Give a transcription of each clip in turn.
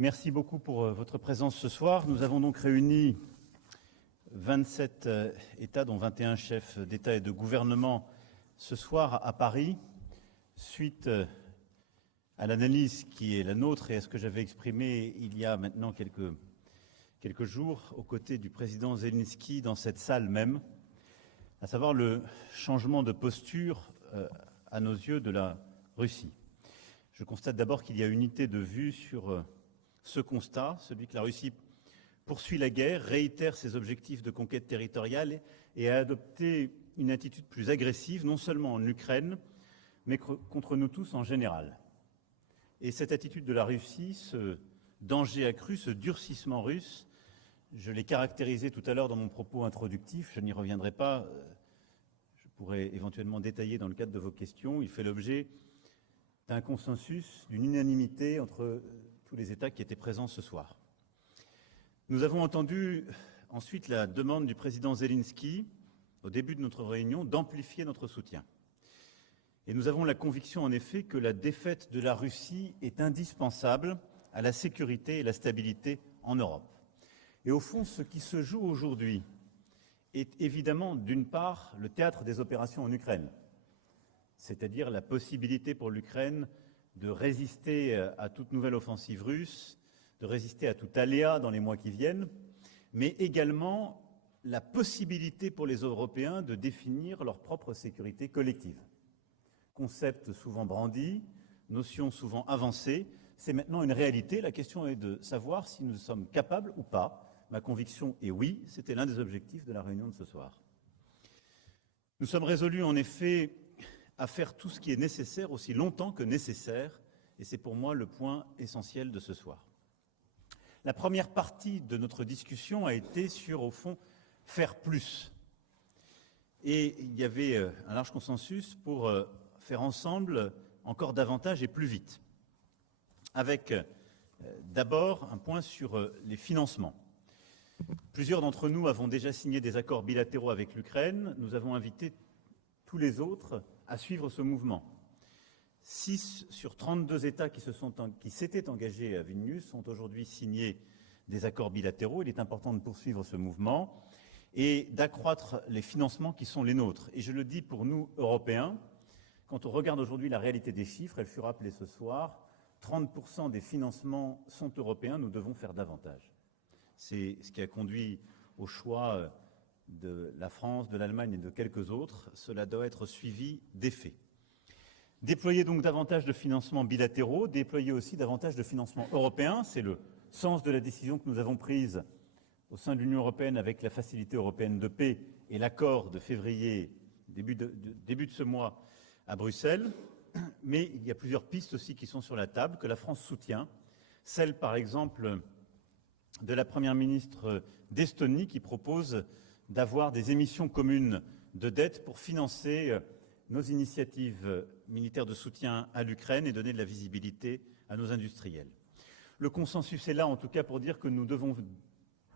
Merci beaucoup pour votre présence ce soir. Nous avons donc réuni 27 États, dont 21 chefs d'État et de gouvernement, ce soir à Paris, suite à l'analyse qui est la nôtre et à ce que j'avais exprimé il y a maintenant quelques jours aux côtés du président Zelensky dans cette salle même, à savoir le changement de posture à nos yeux de la Russie. Je constate d'abord qu'il y a unité de vue sur ce constat, celui que la Russie poursuit la guerre, réitère ses objectifs de conquête territoriale et a adopté une attitude plus agressive, non seulement en Ukraine, mais contre nous tous en général. Et cette attitude de la Russie, ce danger accru, ce durcissement russe, je l'ai caractérisé tout à l'heure dans mon propos introductif, je n'y reviendrai pas, je pourrais éventuellement détailler dans le cadre de vos questions. Il fait l'objet d'un consensus, d'une unanimité entre tous les États qui étaient présents ce soir. Nous avons entendu ensuite la demande du président Zelensky, au début de notre réunion, d'amplifier notre soutien. Et nous avons la conviction, en effet, que la défaite de la Russie est indispensable à la sécurité et la stabilité en Europe. Et au fond, ce qui se joue aujourd'hui est évidemment, d'une part, le théâtre des opérations en Ukraine, c'est-à-dire la possibilité pour l'Ukraine de résister à toute nouvelle offensive russe, de résister à tout aléa dans les mois qui viennent, mais également la possibilité pour les Européens de définir leur propre sécurité collective. Concept souvent brandi, notion souvent avancée, c'est maintenant une réalité. La question est de savoir si nous sommes capables ou pas. Ma conviction est oui, c'était l'un des objectifs de la réunion de ce soir. Nous sommes résolus en effet à faire tout ce qui est nécessaire aussi longtemps que nécessaire, et c'est pour moi le point essentiel de ce soir. La première partie de notre discussion a été sur, au fond, faire plus. Et il y avait un large consensus pour faire ensemble encore davantage et plus vite. Avec d'abord un point sur les financements. Plusieurs d'entre nous avons déjà signé des accords bilatéraux avec l'Ukraine. Nous avons invité tous les autres à suivre ce mouvement. 6 sur 32 États qui s'étaient engagés à Vilnius ont aujourd'hui signé des accords bilatéraux. Il est important de poursuivre ce mouvement et d'accroître les financements qui sont les nôtres. Et je le dis pour nous, Européens, quand on regarde aujourd'hui la réalité des chiffres, elle fut rappelée ce soir, 30% des financements sont européens, nous devons faire davantage. C'est ce qui a conduit au choix de la France, de l'Allemagne et de quelques autres. Cela doit être suivi d'effets. Déployer donc davantage de financements bilatéraux, déployer aussi davantage de financements européens, c'est le sens de la décision que nous avons prise au sein de l'Union européenne avec la Facilité européenne de paix et l'accord de février, début de ce mois à Bruxelles. Mais il y a plusieurs pistes aussi qui sont sur la table, que la France soutient. Celle, par exemple, de la Première ministre d'Estonie qui propose d'avoir des émissions communes de dette pour financer nos initiatives militaires de soutien à l'Ukraine et donner de la visibilité à nos industriels. Le consensus est là, en tout cas, pour dire que nous devons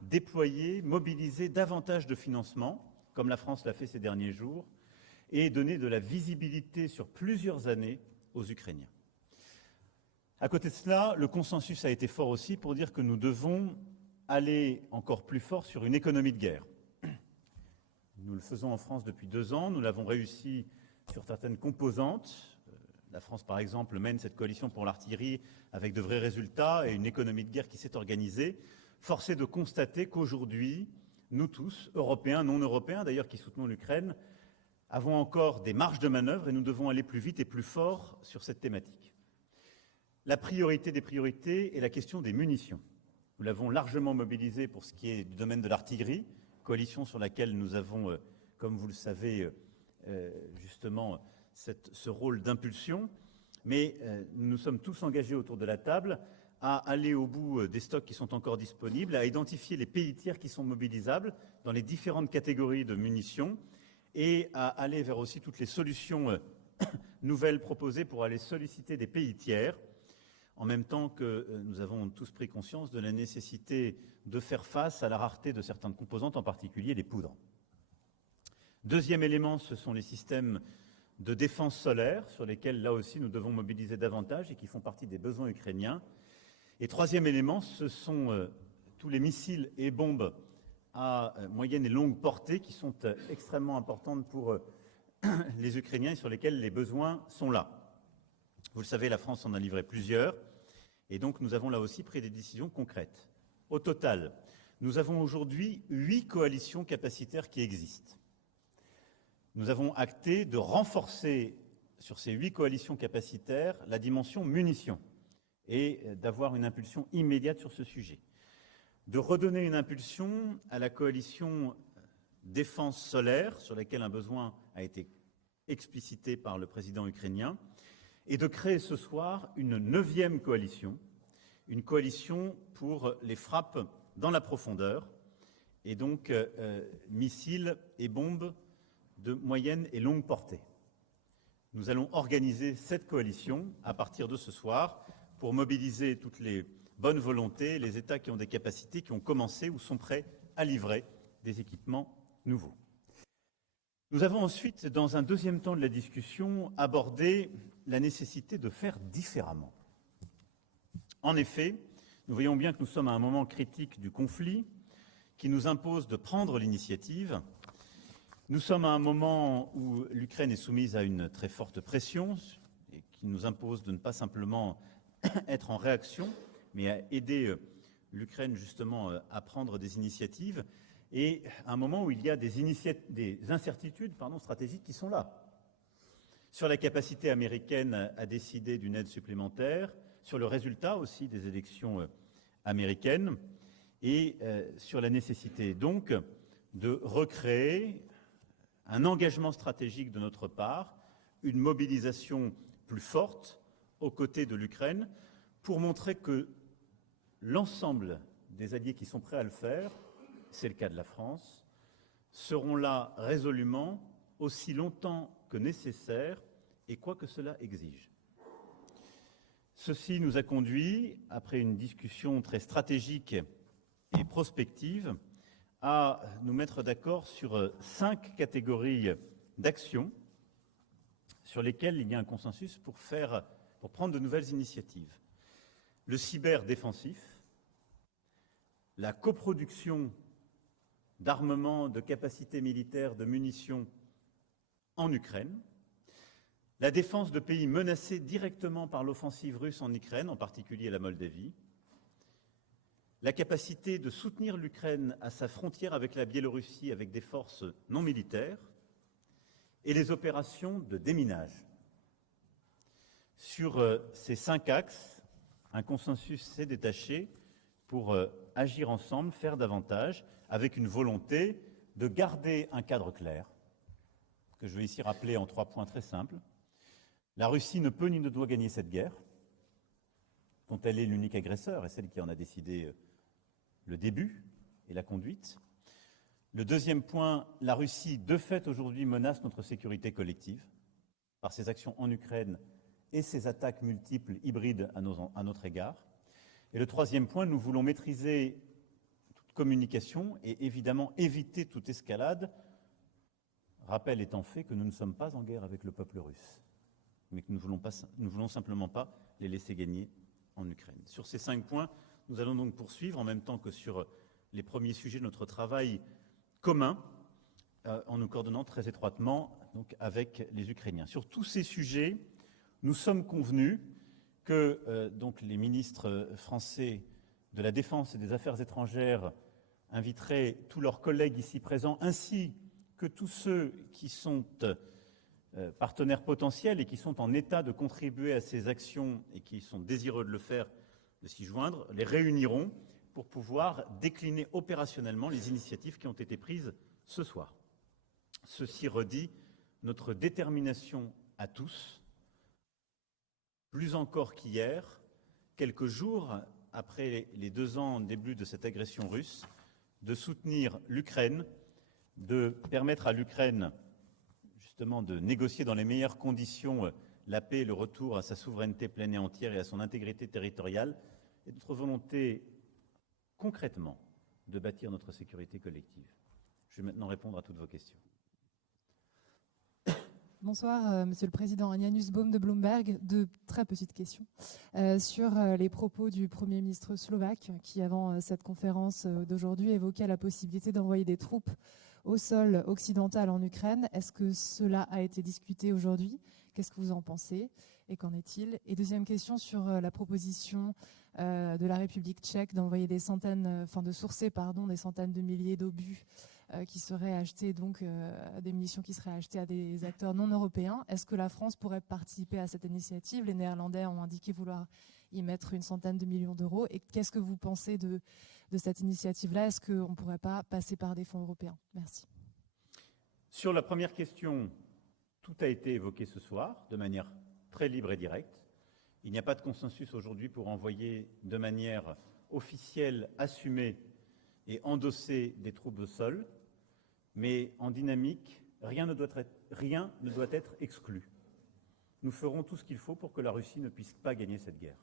déployer, mobiliser davantage de financements, comme la France l'a fait ces derniers jours, et donner de la visibilité sur plusieurs années aux Ukrainiens. À côté de cela, le consensus a été fort aussi pour dire que nous devons aller encore plus fort sur une économie de guerre. Nous le faisons en France depuis 2 ans, nous l'avons réussi sur certaines composantes. La France, par exemple, mène cette coalition pour l'artillerie avec de vrais résultats et une économie de guerre qui s'est organisée. Force est de constater qu'aujourd'hui, nous tous, Européens, non Européens d'ailleurs, qui soutenons l'Ukraine, avons encore des marges de manœuvre et nous devons aller plus vite et plus fort sur cette thématique. La priorité des priorités est la question des munitions. Nous l'avons largement mobilisée pour ce qui est du domaine de l'artillerie, coalition sur laquelle nous avons, comme vous le savez, justement ce rôle d'impulsion. Mais nous nous sommes tous engagés autour de la table à aller au bout des stocks qui sont encore disponibles, à identifier les pays tiers qui sont mobilisables dans les différentes catégories de munitions et à aller vers aussi toutes les solutions nouvelles proposées pour aller solliciter des pays tiers, en même temps que nous avons tous pris conscience de la nécessité de faire face à la rareté de certaines composantes, en particulier les poudres. Deuxième élément, ce sont les systèmes de défense solaire, sur lesquels là aussi nous devons mobiliser davantage et qui font partie des besoins ukrainiens. Et troisième élément, ce sont tous les missiles et bombes à moyenne et longue portée qui sont extrêmement importantes pour les Ukrainiens et sur lesquels les besoins sont là. Vous le savez, la France en a livré plusieurs et donc nous avons là aussi pris des décisions concrètes. Au total, nous avons aujourd'hui 8 coalitions capacitaires qui existent. Nous avons acté de renforcer sur ces 8 coalitions capacitaires la dimension munitions et d'avoir une impulsion immédiate sur ce sujet. De redonner une impulsion à la coalition défense solaire, sur laquelle un besoin a été explicité par le président ukrainien, et de créer ce soir une 9e coalition, une coalition pour les frappes dans la profondeur, et donc missiles et bombes de moyenne et longue portée. Nous allons organiser cette coalition à partir de ce soir pour mobiliser toutes les bonnes volontés, les États qui ont des capacités, qui ont commencé ou sont prêts à livrer des équipements nouveaux. Nous avons ensuite, dans un deuxième temps de la discussion, abordé la nécessité de faire différemment. En effet, nous voyons bien que nous sommes à un moment critique du conflit qui nous impose de prendre l'initiative. Nous sommes à un moment où l'Ukraine est soumise à une très forte pression et qui nous impose de ne pas simplement être en réaction, mais à aider l'Ukraine justement à prendre des initiatives, et à un moment où il y a des incertitudes stratégiques qui sont là. Sur la capacité américaine à décider d'une aide supplémentaire, sur le résultat aussi des élections américaines, et sur la nécessité donc de recréer un engagement stratégique de notre part, une mobilisation plus forte aux côtés de l'Ukraine, pour montrer que l'ensemble des alliés qui sont prêts à le faire, c'est le cas de la France, seront là résolument aussi longtemps que nécessaire et quoi que cela exige. Ceci nous a conduit, après une discussion très stratégique et prospective, à nous mettre d'accord sur 5 catégories d'actions sur lesquelles il y a un consensus pour prendre de nouvelles initiatives. Le cyberdéfensif, la coproduction d'armements, de capacités militaires, de munitions en Ukraine, la défense de pays menacés directement par l'offensive russe en Ukraine, en particulier la Moldavie, la capacité de soutenir l'Ukraine à sa frontière avec la Biélorussie avec des forces non militaires, et les opérations de déminage. Sur ces 5 axes, un consensus s'est détaché pour agir ensemble, faire davantage, avec une volonté de garder un cadre clair, que je vais ici rappeler en 3 points très simples. La Russie ne peut ni ne doit gagner cette guerre, dont elle est l'unique agresseur et celle qui en a décidé le début et la conduite. Le deuxième point, la Russie, de fait, aujourd'hui menace notre sécurité collective par ses actions en Ukraine et ses attaques multiples hybrides à notre égard. Et le troisième point, nous voulons maîtriser toute communication et évidemment éviter toute escalade, rappel étant fait que nous ne sommes pas en guerre avec le peuple russe, mais que nous ne voulons simplement pas les laisser gagner en Ukraine. Sur ces 5 points, nous allons donc poursuivre, en même temps que sur les premiers sujets de notre travail commun, en nous coordonnant très étroitement donc, avec les Ukrainiens. Sur tous ces sujets, nous sommes convenus que donc les ministres français de la Défense et des Affaires étrangères inviteraient tous leurs collègues ici présents, ainsi que tous ceux qui sont partenaires potentiels et qui sont en état de contribuer à ces actions et qui sont désireux de le faire, de s'y joindre, les réuniront pour pouvoir décliner opérationnellement les initiatives qui ont été prises ce soir. Ceci redit notre détermination à tous, plus encore qu'hier, quelques jours après les 2 ans début de cette agression russe, de soutenir l'Ukraine, de permettre à l'Ukraine justement de négocier dans les meilleures conditions la paix et le retour à sa souveraineté pleine et entière et à son intégrité territoriale, et notre volonté concrètement de bâtir notre sécurité collective. Je vais maintenant répondre à toutes vos questions. Bonsoir, Monsieur le Président. Anja Nussbaum de Bloomberg. Deux très petites questions sur les propos du Premier ministre slovaque qui, avant cette conférence d'aujourd'hui, évoquait la possibilité d'envoyer des troupes au sol occidental en Ukraine. Est-ce que cela a été discuté aujourd'hui? Qu'est-ce que vous en pensez et qu'en est-il? Et deuxième question sur la proposition de la République tchèque d'envoyer des centaines, de sourcer des centaines de milliers d'obus qui seraient achetés, donc des munitions qui seraient achetées à des acteurs non européens. Est-ce que la France pourrait participer à cette initiative? Les Néerlandais ont indiqué vouloir y mettre une centaine de millions d'euros. Et qu'est-ce que vous pensez de cette initiative-là? Est-ce qu'on ne pourrait pas passer par des fonds européens? Merci. Sur la première question, tout a été évoqué ce soir de manière très libre et directe. Il n'y a pas de consensus aujourd'hui pour envoyer de manière officielle, assumée et endosser des troupes au sol, mais en dynamique, rien ne doit être exclu. Nous ferons tout ce qu'il faut pour que la Russie ne puisse pas gagner cette guerre.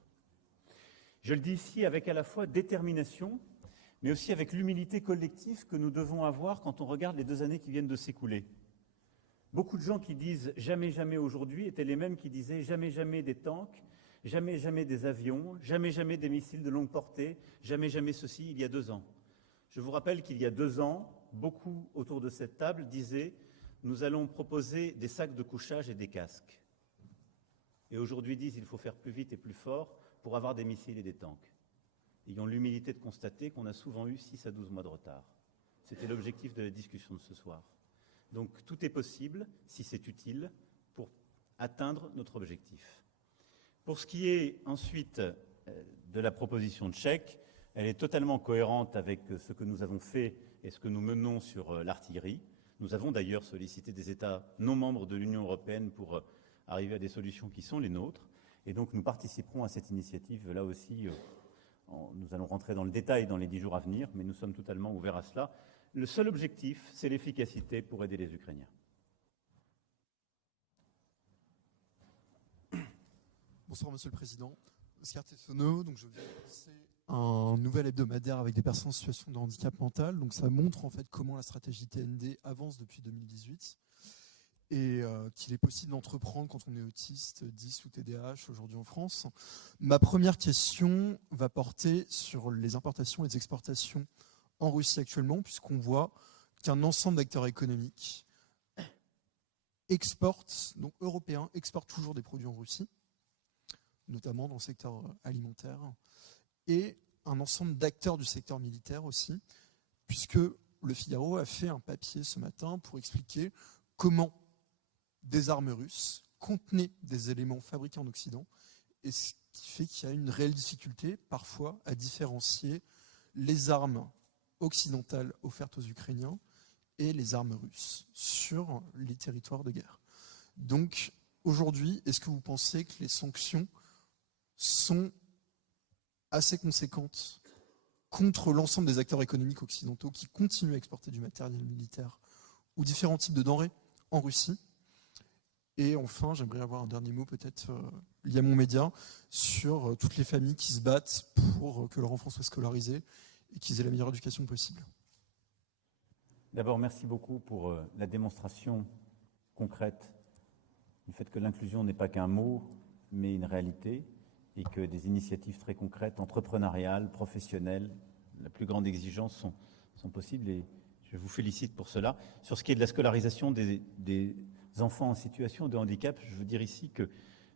Je le dis ici avec à la fois détermination, mais aussi avec l'humilité collective que nous devons avoir quand on regarde les 2 années qui viennent de s'écouler. Beaucoup de gens qui disent « jamais, jamais aujourd'hui » étaient les mêmes qui disaient « jamais, jamais des tanks », « jamais, jamais des avions », « jamais, jamais des missiles de longue portée »,« jamais, jamais ceci » il y a 2 ans. Je vous rappelle qu'il y a 2 ans, beaucoup autour de cette table disaient « nous allons proposer des sacs de couchage et des casques ». Et aujourd'hui disent « il faut faire plus vite et plus fort pour avoir des missiles et des tanks ». Ayons l'humilité de constater qu'on a souvent eu 6 à 12 mois de retard. C'était l'objectif de la discussion de ce soir. Donc tout est possible, si c'est utile, pour atteindre notre objectif. Pour ce qui est ensuite de la proposition tchèque, elle est totalement cohérente avec ce que nous avons fait et ce que nous menons sur l'artillerie. Nous avons d'ailleurs sollicité des États non membres de l'Union européenne pour arriver à des solutions qui sont les nôtres. Et donc nous participerons à cette initiative là aussi. Nous allons rentrer dans le détail dans les 10 jours à venir, mais nous sommes totalement ouverts à cela. Le seul objectif, c'est l'efficacité pour aider les Ukrainiens. Bonsoir Monsieur le Président. Oscar Tessonneau, donc je viens de lancer un nouvel hebdomadaire avec des personnes en situation de handicap mental. Donc ça montre en fait comment la stratégie TND avance depuis 2018 et qu'il est possible d'entreprendre quand on est autiste, 10 ou TDAH aujourd'hui en France. Ma première question va porter sur les importations et les exportations en Russie actuellement, puisqu'on voit qu'un ensemble d'acteurs économiques exportent, donc européens, exportent toujours des produits en Russie, notamment dans le secteur alimentaire, et un ensemble d'acteurs du secteur militaire aussi, puisque Le Figaro a fait un papier ce matin pour expliquer comment des armes russes contenaient des éléments fabriqués en Occident, et ce qui fait qu'il y a une réelle difficulté parfois à différencier les armes occidentales offertes aux Ukrainiens et les armes russes sur les territoires de guerre. Donc aujourd'hui, est-ce que vous pensez que les sanctions sont assez conséquentes contre l'ensemble des acteurs économiques occidentaux qui continuent à exporter du matériel militaire ou différents types de denrées en Russie? Et enfin, j'aimerais avoir un dernier mot peut-être lié à mon média sur toutes les familles qui se battent pour que leurs enfants soient scolarisés et qu'ils aient la meilleure éducation possible. D'abord, merci beaucoup pour la démonstration concrète du fait que l'inclusion n'est pas qu'un mot, mais une réalité, et que des initiatives très concrètes, entrepreneuriales, professionnelles, la plus grande exigence sont possibles, et je vous félicite pour cela. Sur ce qui est de la scolarisation des enfants en situation de handicap, je veux dire ici que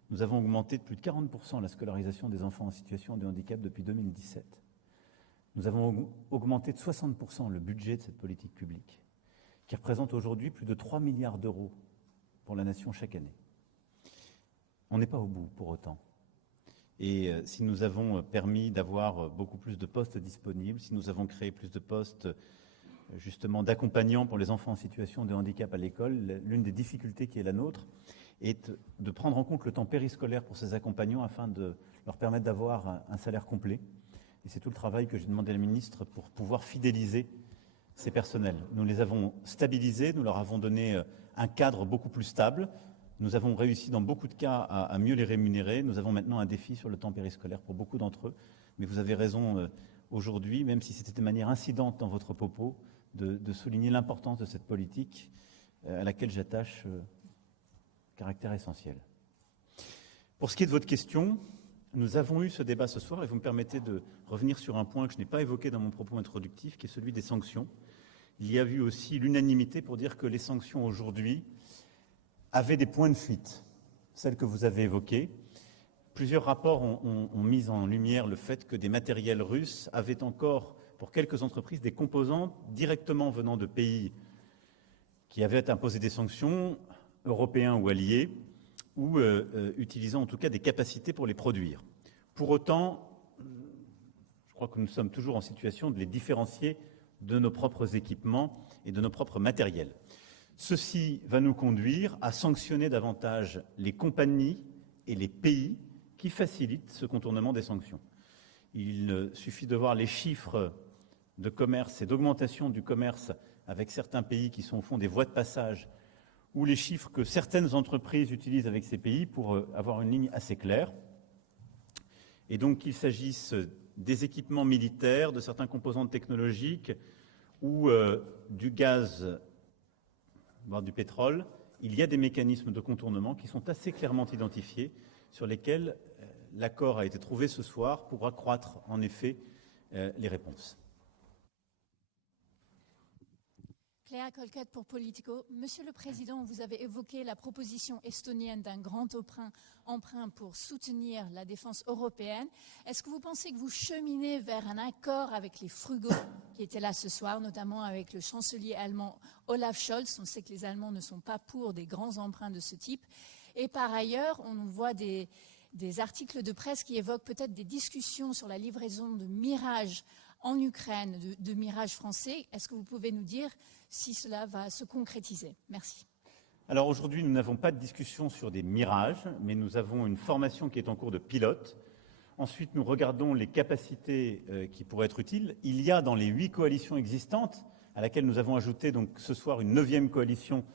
nous avons augmenté de plus de 40% la scolarisation des enfants en situation de handicap depuis 2017. Nous avons augmenté de 60% le budget de cette politique publique, qui représente aujourd'hui plus de 3 milliards d'euros pour la nation chaque année. On n'est pas au bout pour autant. Et si nous avons permis d'avoir beaucoup plus de postes disponibles, si nous avons créé plus de postes justement d'accompagnants pour les enfants en situation de handicap à l'école, l'une des difficultés qui est la nôtre est de prendre en compte le temps périscolaire pour ces accompagnants afin de leur permettre d'avoir un salaire complet. Et c'est tout le travail que j'ai demandé à la ministre pour pouvoir fidéliser ces personnels. Nous les avons stabilisés, nous leur avons donné un cadre beaucoup plus stable. Nous avons réussi dans beaucoup de cas à mieux les rémunérer. Nous avons maintenant un défi sur le temps périscolaire pour beaucoup d'entre eux. Mais vous avez raison aujourd'hui, même si c'était de manière incidente dans votre propos, de souligner l'importance de cette politique à laquelle j'attache caractère essentiel. Pour ce qui est de votre question, nous avons eu ce débat ce soir et vous me permettez de revenir sur un point que je n'ai pas évoqué dans mon propos introductif, qui est celui des sanctions. Il y a eu aussi l'unanimité pour dire que les sanctions aujourd'hui avaient des points de fuite, celles que vous avez évoquées. Plusieurs rapports ont mis en lumière le fait que des matériels russes avaient encore, pour quelques entreprises, des composants directement venant de pays qui avaient imposé des sanctions, européens ou alliés, ou utilisant en tout cas des capacités pour les produire. Pour autant, je crois que nous sommes toujours en situation de les différencier de nos propres équipements et de nos propres matériels. Ceci va nous conduire à sanctionner davantage les compagnies et les pays qui facilitent ce contournement des sanctions. Il suffit de voir les chiffres de commerce et d'augmentation du commerce avec certains pays qui sont au fond des voies de passage, ou les chiffres que certaines entreprises utilisent avec ces pays pour avoir une ligne assez claire. Et donc qu'il s'agisse des équipements militaires, de certains composants technologiques ou du gaz, voire du pétrole, il y a des mécanismes de contournement qui sont assez clairement identifiés, sur lesquels l'accord a été trouvé ce soir pour accroître en effet les réponses. Claire Colquette pour Politico. Monsieur le Président, vous avez évoqué la proposition estonienne d'un grand emprunt pour soutenir la défense européenne. Est-ce que vous pensez que vous cheminez vers un accord avec les frugaux qui étaient là ce soir, notamment avec le chancelier allemand Olaf Scholz? On sait que les Allemands ne sont pas pour des grands emprunts de ce type. Et par ailleurs, on voit des articles de presse qui évoquent peut-être des discussions sur la livraison de Mirage en Ukraine, de Mirage français. Est-ce que vous pouvez nous dire si cela va se concrétiser? Merci. Alors aujourd'hui, nous n'avons pas de discussion sur des Mirages, mais nous avons une formation qui est en cours de pilote. Ensuite, nous regardons les capacités qui pourraient être utiles. Il y a dans les 8 coalitions existantes, à laquelle nous avons ajouté donc ce soir une 9e coalition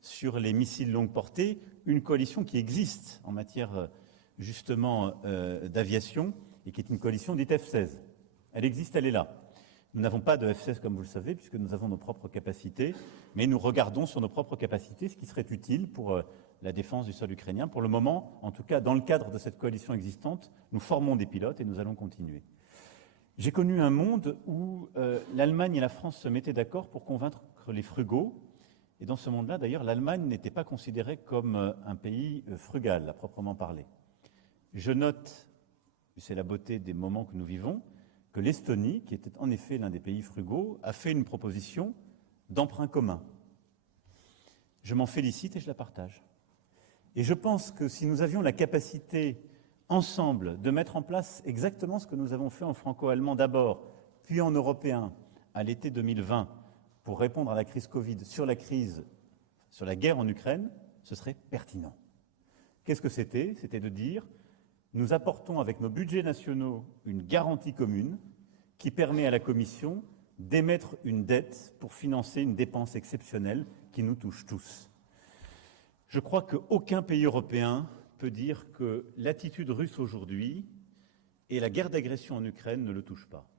sur les missiles longue portée, une coalition qui existe en matière justement d'aviation et qui est une coalition dite F-16. Elle existe, elle est là. Nous n'avons pas de F-16 comme vous le savez, puisque nous avons nos propres capacités, mais nous regardons sur nos propres capacités ce qui serait utile pour la défense du sol ukrainien. Pour le moment, en tout cas dans le cadre de cette coalition existante, nous formons des pilotes et nous allons continuer. J'ai connu un monde où l'Allemagne et la France se mettaient d'accord pour convaincre les frugaux. Et dans ce monde-là, d'ailleurs, l'Allemagne n'était pas considérée comme un pays frugal, à proprement parler. Je note, et c'est la beauté des moments que nous vivons, que l'Estonie, qui était en effet l'un des pays frugaux, a fait une proposition d'emprunt commun. Je m'en félicite et je la partage. Et je pense que si nous avions la capacité, ensemble, de mettre en place exactement ce que nous avons fait en franco-allemand d'abord, puis en européen, à l'été 2020, pour répondre à la crise Covid, sur la guerre en Ukraine, ce serait pertinent. Qu'est-ce que c'était? C'était de dire, nous apportons avec nos budgets nationaux une garantie commune qui permet à la Commission d'émettre une dette pour financer une dépense exceptionnelle qui nous touche tous. Je crois qu'aucun pays européen peut dire que l'attitude russe aujourd'hui et la guerre d'agression en Ukraine ne le touchent pas.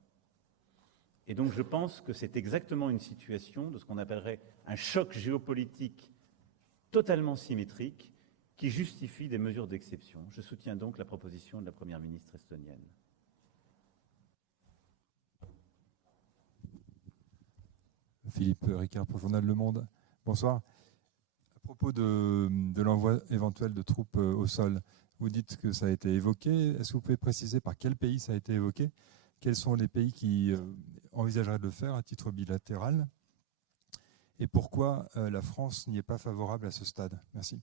Et donc je pense que c'est exactement une situation de ce qu'on appellerait un choc géopolitique totalement symétrique qui justifie des mesures d'exception. Je soutiens donc la proposition de la Première ministre estonienne. Philippe Ricard pour le journal Le Monde. Bonsoir. À propos de l'envoi éventuel de troupes au sol, vous dites que ça a été évoqué. Est-ce que vous pouvez préciser par quel pays ça a été évoqué? Quels sont les pays qui envisageraient de le faire à titre bilatéral? Et pourquoi la France n'y est pas favorable à ce stade? Merci.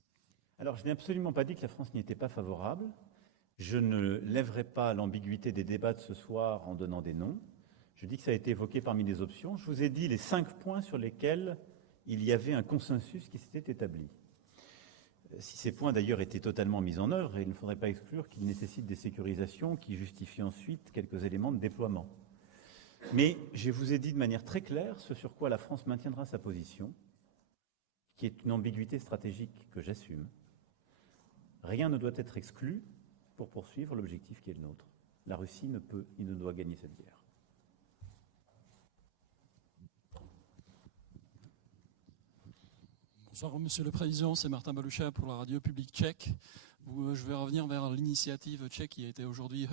Alors, je n'ai absolument pas dit que la France n'y était pas favorable. Je ne lèverai pas l'ambiguïté des débats de ce soir en donnant des noms. Je dis que ça a été évoqué parmi les options. Je vous ai dit les 5 points sur lesquels il y avait un consensus qui s'était établi. Si ces points d'ailleurs étaient totalement mis en œuvre, il ne faudrait pas exclure qu'ils nécessitent des sécurisations qui justifient ensuite quelques éléments de déploiement. Mais je vous ai dit de manière très claire ce sur quoi la France maintiendra sa position, qui est une ambiguïté stratégique que j'assume. Rien ne doit être exclu pour poursuivre l'objectif qui est le nôtre. La Russie ne peut et ne doit gagner cette guerre. Bonsoir, Monsieur le Président, c'est Martin Balucha pour la radio publique tchèque. Je vais revenir vers l'initiative tchèque qui a été aujourd'hui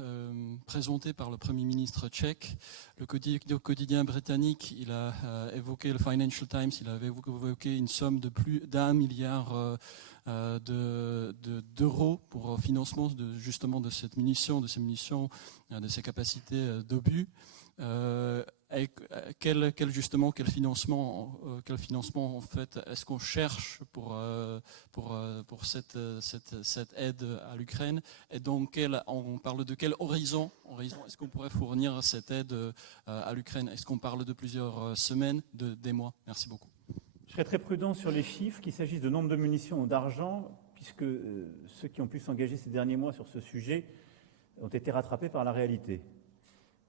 présentée par le Premier ministre tchèque. Le quotidien britannique, il a évoqué, le Financial Times, il avait évoqué une somme de plus d'1 milliard d'euros pour financement justement de ces munitions, de ces capacités d'obus. Quel financement en fait est-ce qu'on cherche pour cette aide à l'Ukraine, et donc on parle de quel horizon est-ce qu'on pourrait fournir cette aide à l'Ukraine? Est-ce qu'on parle de plusieurs semaines, des mois? Merci beaucoup. Je serais très prudent sur les chiffres, qu'il s'agisse de nombre de munitions ou d'argent, puisque ceux qui ont pu s'engager ces derniers mois sur ce sujet ont été rattrapés par la réalité.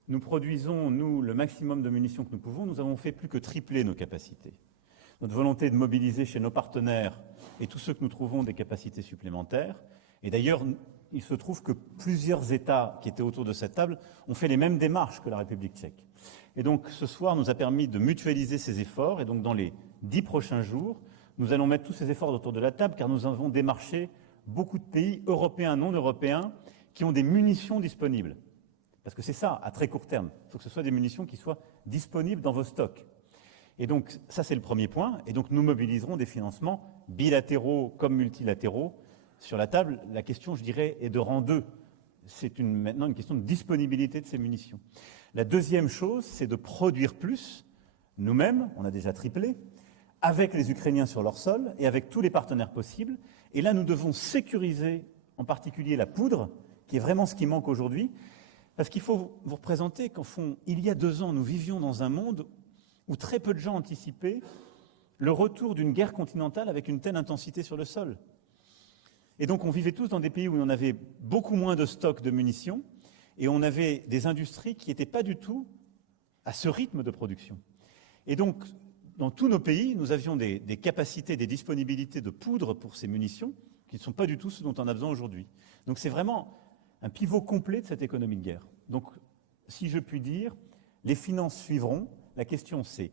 Nous produisons, nous, le maximum de munitions que nous pouvons. Nous avons fait plus que tripler nos capacités. Notre volonté de mobiliser chez nos partenaires et tous ceux que nous trouvons des capacités supplémentaires. Et d'ailleurs, il se trouve que plusieurs États qui étaient autour de cette table ont fait les mêmes démarches que la République tchèque. Et donc, ce soir nous a permis de mutualiser ces efforts. Et donc, dans les 10 prochains jours, nous allons mettre tous ces efforts autour de la table, car nous avons démarché beaucoup de pays européens, non européens, qui ont des munitions disponibles. Parce que c'est ça, à très court terme. Il faut que ce soit des munitions qui soient disponibles dans vos stocks. Et donc, ça, c'est le premier point. Et donc, nous mobiliserons des financements bilatéraux comme multilatéraux sur la table. La question, je dirais, est de rang 2. C'est maintenant une question de disponibilité de ces munitions. La deuxième chose, c'est de produire plus, nous-mêmes, on a déjà triplé, avec les Ukrainiens sur leur sol et avec tous les partenaires possibles. Et là, nous devons sécuriser, en particulier la poudre, qui est vraiment ce qui manque aujourd'hui. Parce qu'il faut vous représenter qu'en fond, il y a 2 ans, nous vivions dans un monde où très peu de gens anticipaient le retour d'une guerre continentale avec une telle intensité sur le sol. Et donc on vivait tous dans des pays où on avait beaucoup moins de stocks de munitions et on avait des industries qui n'étaient pas du tout à ce rythme de production. Et donc, dans tous nos pays, nous avions des capacités, des disponibilités de poudre pour ces munitions qui ne sont pas du tout ce dont on a besoin aujourd'hui. Donc c'est vraiment un pivot complet de cette économie de guerre. Donc, si je puis dire, les finances suivront. La question, c'est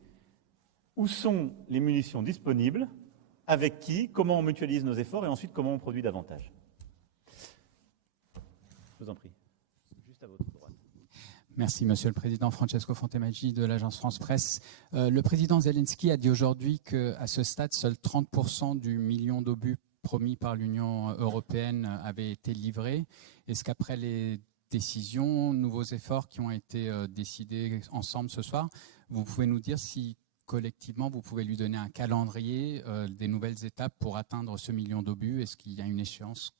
où sont les munitions disponibles, avec qui, comment on mutualise nos efforts et ensuite comment on produit davantage. Je vous en prie. Juste à votre droite. Merci, Monsieur le Président. Francesco Fontemaggi de l'agence France Presse. Le président Zelensky a dit aujourd'hui qu'à ce stade, seuls 30% du million d'obus promis par l'Union européenne avaient été livrés. Est-ce qu'après les décisions, nouveaux efforts qui ont été décidés ensemble ce soir, vous pouvez nous dire si collectivement vous pouvez lui donner un calendrier, des nouvelles étapes pour atteindre ce million d'obus? Est-ce qu'il y a une échéance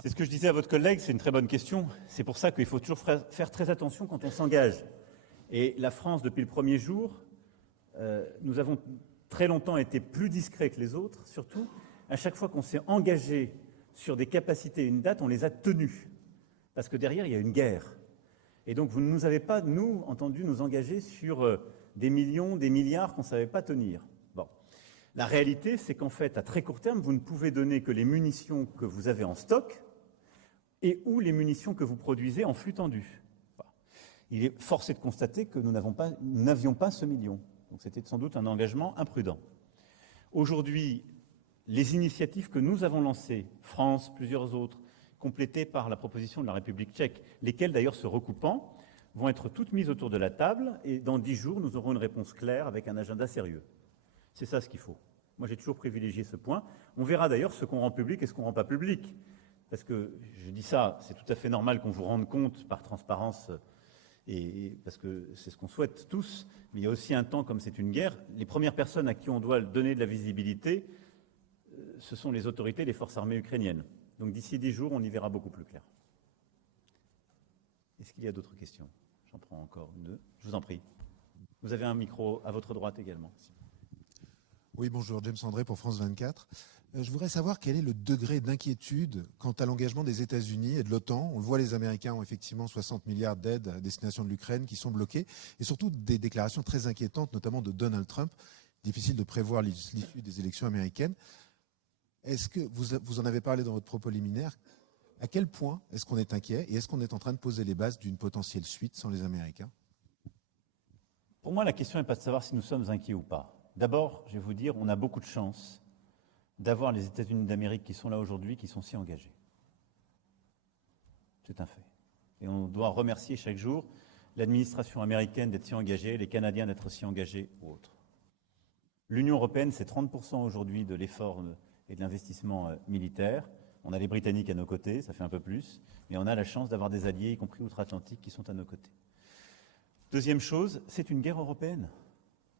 C'est ce que je disais à votre collègue, c'est une très bonne question. C'est pour ça qu'il faut toujours faire très attention quand on s'engage. Et la France, depuis le premier jour, nous avons très longtemps été plus discrets que les autres, surtout. À chaque fois qu'on s'est engagé sur des capacités et une date, on les a tenues. Parce que derrière, il y a une guerre. Et donc, vous ne nous avez pas, nous, entendu nous engager sur des millions, des milliards qu'on ne savait pas tenir. Bon. La réalité, c'est qu'en fait, à très court terme, vous ne pouvez donner que les munitions que vous avez en stock et ou les munitions que vous produisez en flux tendu. Bon. Il est forcé de constater que nous n'avions pas ce million. Donc, c'était sans doute un engagement imprudent. Aujourd'hui, les initiatives que nous avons lancées, France, plusieurs autres, complétées par la proposition de la République tchèque, lesquelles d'ailleurs se recoupant, vont être toutes mises autour de la table et dans 10 jours, nous aurons une réponse claire avec un agenda sérieux. C'est ça ce qu'il faut. Moi, j'ai toujours privilégié ce point. On verra d'ailleurs ce qu'on rend public et ce qu'on ne rend pas public. Parce que, je dis ça, c'est tout à fait normal qu'on vous rende compte par transparence, et parce que c'est ce qu'on souhaite tous, mais il y a aussi un temps, comme c'est une guerre, les premières personnes à qui on doit donner de la visibilité, ce sont les autorités, les forces armées ukrainiennes. Donc d'ici 10 jours, on y verra beaucoup plus clair. Est-ce qu'il y a d'autres questions? J'en prends encore une, deux. Je vous en prie. Vous avez un micro à votre droite également. Oui, bonjour, James André pour France 24. Je voudrais savoir quel est le degré d'inquiétude quant à l'engagement des États-Unis et de l'OTAN. On le voit, les Américains ont effectivement 60 milliards d'aides à destination de l'Ukraine qui sont bloquées, et surtout des déclarations très inquiétantes, notamment de Donald Trump. Difficile de prévoir l'issue des élections américaines. Est-ce que vous en avez parlé dans votre propos liminaire? À quel point est-ce qu'on est inquiet et est-ce qu'on est en train de poser les bases d'une potentielle suite sans les Américains? Pour moi, la question n'est pas de savoir si nous sommes inquiets ou pas. D'abord, je vais vous dire, on a beaucoup de chance d'avoir les États-Unis d'Amérique qui sont là aujourd'hui, qui sont si engagés. C'est un fait. Et on doit remercier chaque jour l'administration américaine d'être si engagée, les Canadiens d'être si engagés ou autres. L'Union européenne, c'est 30% aujourd'hui de l'effort et de l'investissement militaire. On a les Britanniques à nos côtés, ça fait un peu plus, mais on a la chance d'avoir des alliés, y compris outre-Atlantique, qui sont à nos côtés. Deuxième chose, c'est une guerre européenne.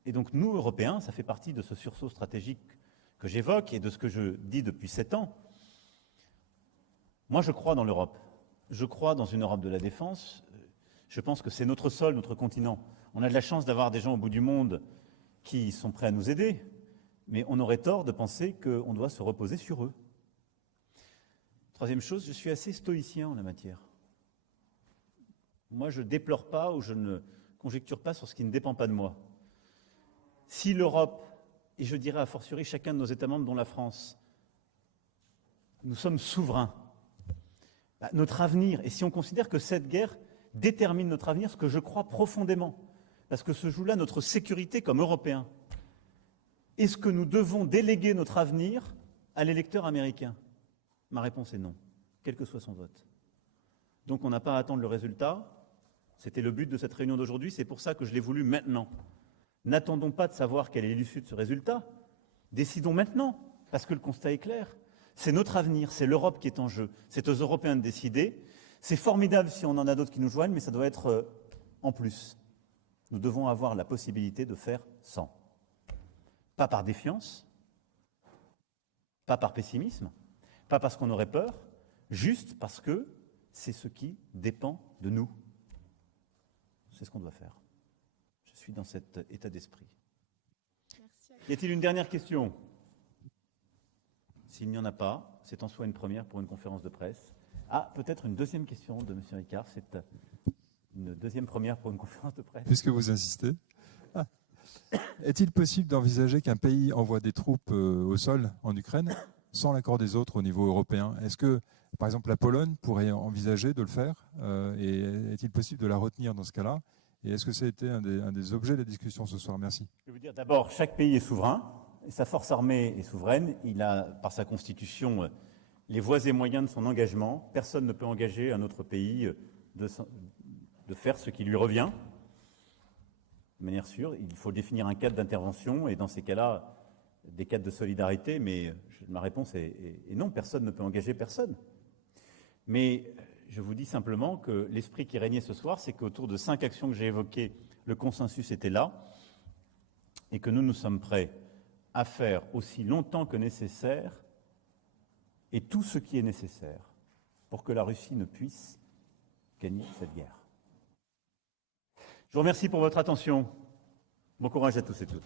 Et donc nous, Européens, ça fait partie de ce sursaut stratégique que j'évoque et de ce que je dis depuis 7 ans. Moi, je crois dans l'Europe. Je crois dans une Europe de la défense. Je pense que c'est notre sol, notre continent. On a de la chance d'avoir des gens au bout du monde qui sont prêts à nous aider, mais on aurait tort de penser qu'on doit se reposer sur eux. Troisième chose, je suis assez stoïcien en la matière. Moi, je ne déplore pas ou je ne conjecture pas sur ce qui ne dépend pas de moi. Si l'Europe, et je dirais a fortiori chacun de nos États membres, dont la France, nous sommes souverains, notre avenir, et si on considère que cette guerre détermine notre avenir, ce que je crois profondément, parce que se joue là notre sécurité comme Européens, est-ce que nous devons déléguer notre avenir à l'électeur américain? Ma réponse est non, quel que soit son vote. Donc on n'a pas à attendre le résultat. C'était le but de cette réunion d'aujourd'hui, c'est pour ça que je l'ai voulu maintenant. N'attendons pas de savoir quelle est l'issue de ce résultat. Décidons maintenant, parce que le constat est clair. C'est notre avenir, c'est l'Europe qui est en jeu. C'est aux Européens de décider. C'est formidable si on en a d'autres qui nous joignent, mais ça doit être en plus. Nous devons avoir la possibilité de faire sans. Pas par défiance, pas par pessimisme, pas parce qu'on aurait peur, juste parce que c'est ce qui dépend de nous. C'est ce qu'on doit faire. Je suis dans cet état d'esprit. Y a-t-il une dernière question? S'il n'y en a pas, c'est en soi une première pour une conférence de presse. Ah, peut-être une deuxième question de M. Ricard. C'est une deuxième première pour une conférence de presse. Puisque vous insistez. Est-il possible d'envisager qu'un pays envoie des troupes au sol en Ukraine sans l'accord des autres au niveau européen? Est-ce que, par exemple, la Pologne pourrait envisager de le faire? Et est-il possible de la retenir dans ce cas-là? Et est-ce que ça a été un des objets de la discussion ce soir? Merci. Je vais vous dire, d'abord, chaque pays est souverain, et sa force armée est souveraine. Il a, par sa constitution, les voies et moyens de son engagement. Personne ne peut engager un autre pays de faire ce qui lui revient. De manière sûre, il faut définir un cadre d'intervention, et dans ces cas-là, des cadres de solidarité, mais ma réponse est non, personne ne peut engager personne. Mais je vous dis simplement que l'esprit qui régnait ce soir, c'est qu'autour de 5 actions que j'ai évoquées, le consensus était là, et que nous sommes prêts à faire aussi longtemps que nécessaire, et tout ce qui est nécessaire, pour que la Russie ne puisse gagner cette guerre. Je vous remercie pour votre attention. Bon courage à tous et toutes.